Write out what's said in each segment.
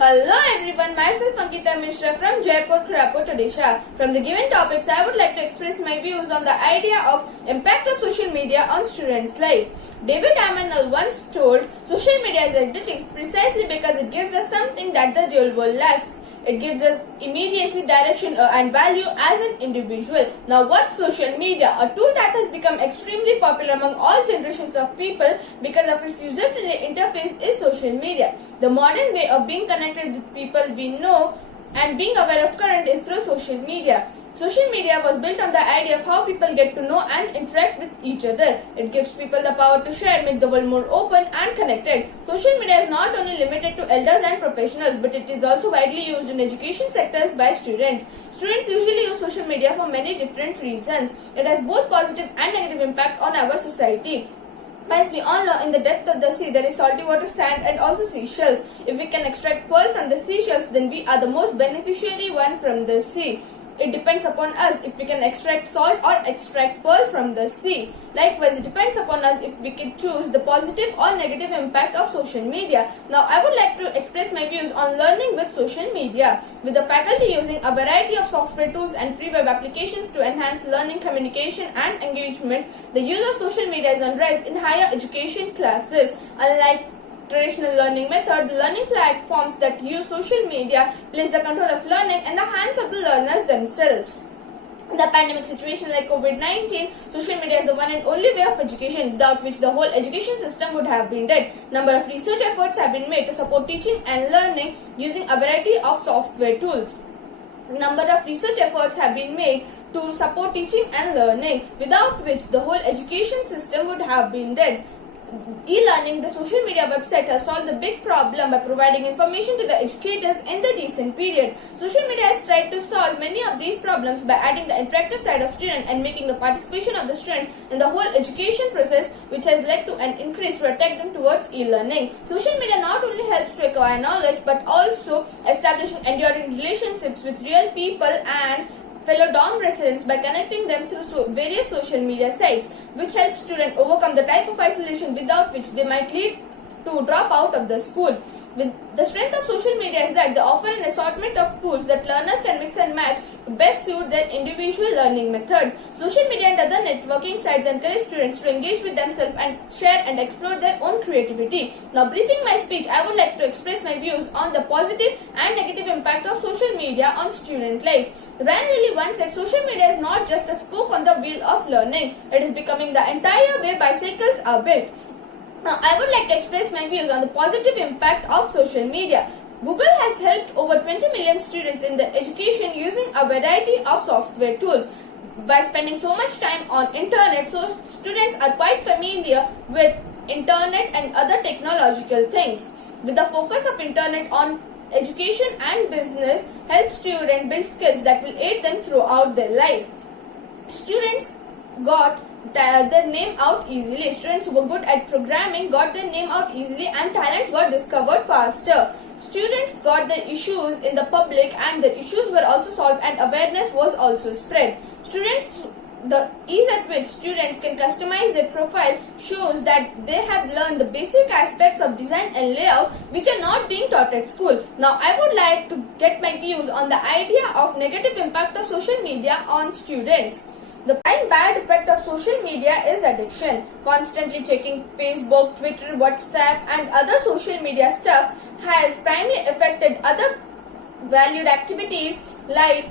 Hello everyone, myself Ankita Mishra from Jaipur, Kharagpur, Odisha. From the given topics, I would like to express my views on the idea of impact of social media on students' life. David Amanal once told, social media is addictive precisely because it gives us something that the real world lacks. It gives us immediacy, direction and value as an individual. Now what's social media? A tool that has become extremely popular among all generations of people because of its user-friendly interface is social media. The modern way of being connected with people we know and being aware of current is through social media. Social media was built on the idea of how people get to know and interact with each other. It gives people the power to share, make the world more open and connected. Social media is not only limited to elders and professionals, but it is also widely used in education sectors by students. Students usually use social media for many different reasons. It has both positive and negative impact on our society. As we all know, in the depth of the sea, there is salty water, sand and also seashells. If we can extract pearl from the seashells, then we are the most beneficiary one from the sea. It depends upon us if we can extract salt or extract pearl from the sea. Likewise, it depends upon us if we can choose the positive or negative impact of social media. Now, I would like to express my views on learning with social media. With the faculty using a variety of software tools and free web applications to enhance learning, communication and engagement, the use of social media is on rise in higher education classes. Unlike traditional learning method, the learning platforms that use social media place the control of learning in the hands of the learners themselves. In the pandemic situation like COVID-19, social media is the one and only way of education without which the whole education system would have been dead. Number of research efforts have been made to support teaching and learning using a variety of software tools. Number of research efforts have been made to support teaching and learning, without which the whole education system would have been dead. E-learning, the social media website, has solved the big problem by providing information to the educators in the recent period. Social media has tried to solve many of these problems by adding the interactive side of student and making the participation of the student in the whole education process, which has led to an increase to attract them towards e-learning. Social media not only helps to acquire knowledge but also establishing enduring relationships with real people and fellow dorm residents by connecting them through various social media sites, which helps students overcome the type of isolation without which they might lead to drop out of the school. With the strength of social media is that they offer an assortment of tools that learners can mix and match to best suit their individual learning methods. Social media and other networking sites encourage students to engage with themselves and share and explore their own creativity. Now, briefing my speech, I would like to express my views on the positive and negative impact of social media on student life. Ryan Lilly once said, social media is not just a spoke on the wheel of learning, it is becoming the entire way bicycles are built. Now, I would like to express my views on the positive impact of social media. Google has helped over 20 million students in their education using a variety of software tools. By spending so much time on internet, so students are quite familiar with internet and other technological things. With the focus of internet on education and business, helps students build skills that will aid them throughout their life. Students got their name out easily. Students who were good at programming got their name out easily and talents got discovered faster. Students got the issues in the public and the issues were also solved and awareness was also spread. The ease at which students can customize their profile shows that they have learned the basic aspects of design and layout which are not being taught at school. Now, I would like to get my views on the idea of negative impact of social media on students. The bad effect of social media is addiction. Constantly checking Facebook, Twitter, WhatsApp and other social media stuff has primarily affected other valued activities like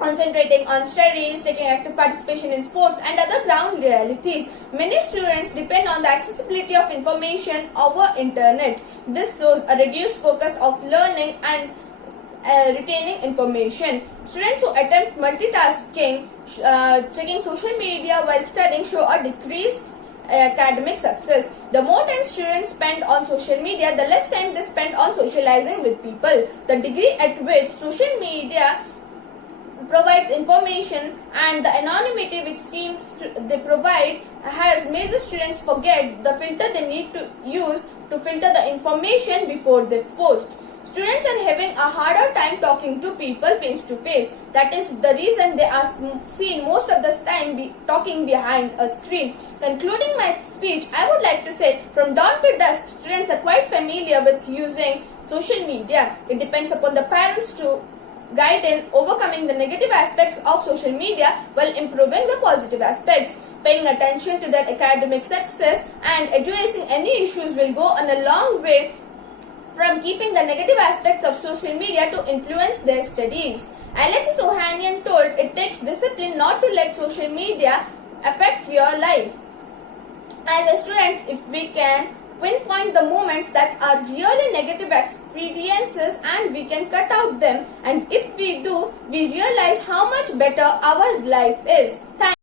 concentrating on studies, taking active participation in sports and other ground realities. Many students depend on the accessibility of information over internet. This shows a reduced focus of learning and retaining information. Students who attempt multitasking, checking social media while studying show a decreased academic success. The more time students spend on social media, the less time they spend on socializing with people. The degree at which social media provides information and the anonymity which they provide has made the students forget the filter they need to use to filter the information before they post. Students are having a harder time talking to people face to face. That is the reason they are seen most of the time talking behind a screen. Concluding my speech, I would like to say from dawn to dusk, students are quite familiar with using social media. It depends upon the parents to guide in overcoming the negative aspects of social media while improving the positive aspects. Paying attention to their academic success and addressing any issues will go on a long way from keeping the negative aspects of social media to influence their studies. Alexis Ohanian told it takes discipline not to let social media affect your life. As students, if we can pinpoint the moments that are really negative experiences and we can cut out them, and if we do, we realize how much better our life is. Thank